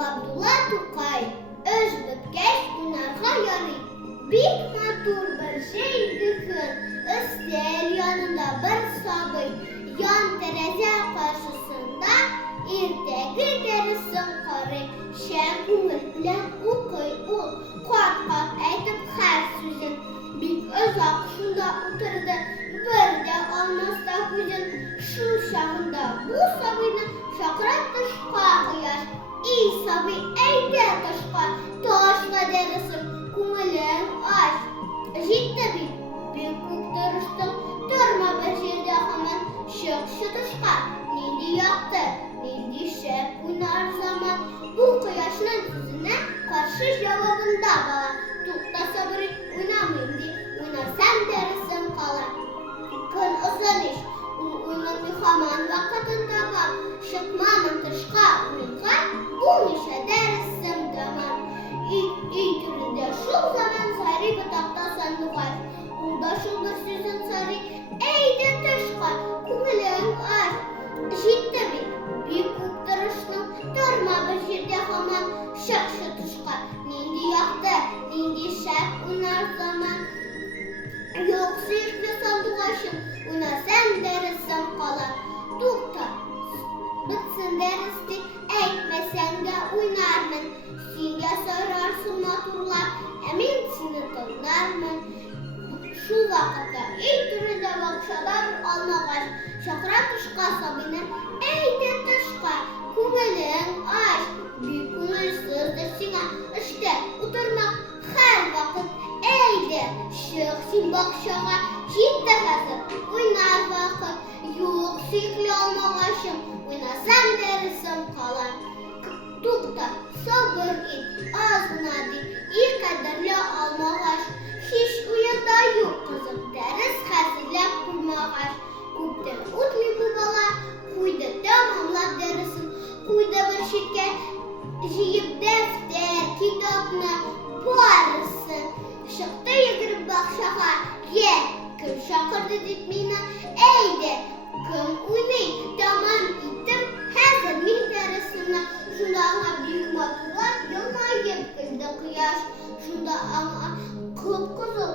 Abdullah To'qay o'z bitgach ularga yaraydi. Bek matur bir şeydi kun, istel yanında bir sabiy, yan teraza karşısında ertegi derisin qari, şen ko'ngil bilan o'qiy u, qat-qat aytib har so'zin. Bek uzoq shunda o'tirdi, birda olmasda ko'zin, shu chog'ida bu sabiyni chaqirib tishqa quyosh. Ey sabiy, ayda tishqa, toshla derisin, ko'nglim och. Jetdi bek ko'ktirishdim, turma bir yerda hamon, shiq-shu tishqa, nindi yoqdi, nindi shab unar zaman. Bu quyoshning yuzini qarshi javobinda bola, to'xta sabri, o'ynamaydi, o'ynasam derisin qolar. Kun uzun ish, o'ynamay hamon vaqtida bor, shiqmanim tishqa o'yinga, bu nisha derisim tamam. Ey turida shu zaman sari butoqda sanduqash, unda shu bir so'zin sari, eydi tishqa, ko'nglim och. Jetdi bek ko'ktirishdim, turma bir yerda hamon, shiq-shu tishqa, nindi yoqdi, nindi shab unar zaman. Yo'q suyukli sanduqashim, o'ynasam derisim qolar. To'xta, bitsin derisdek, aytmasanga o'ynarman. Senga so'rarsin maturlar, men seni tinglarman. Shu vaqtda ey turida boqshada bir olmog'ach, chaqira tishqa sabini, ayda tishqa, ko'ngling och. Bek ko'ngilsizdir senga ishda o'tirmoq har vaqt. Eydi, shiq sen boqshaga, jetdi hazir, o'ynar vaqt. Yo'q suyukli olmog'achim, o'ynasam derisim qolar. To'xta, sabr et, ozgina deb, ey qadrli olmog'ach. Hech uyada yo'q qiziq, daris hazillab qo'ymog'ach. Ko'pdan o'tmay bu bola qo'ydi tamomlab derisin, qo'ydi bir chetga, yig'ib daftar, kitobni borisin. Shiqdi yugurib boqshaga, ye, kim chaqirdi deb meni, eydi, kim o'ynay, tamom etdim, hazir men derisimni. Shunda anga bek maturlar yilmayib keldi quyosh, shunda anga qip-qizil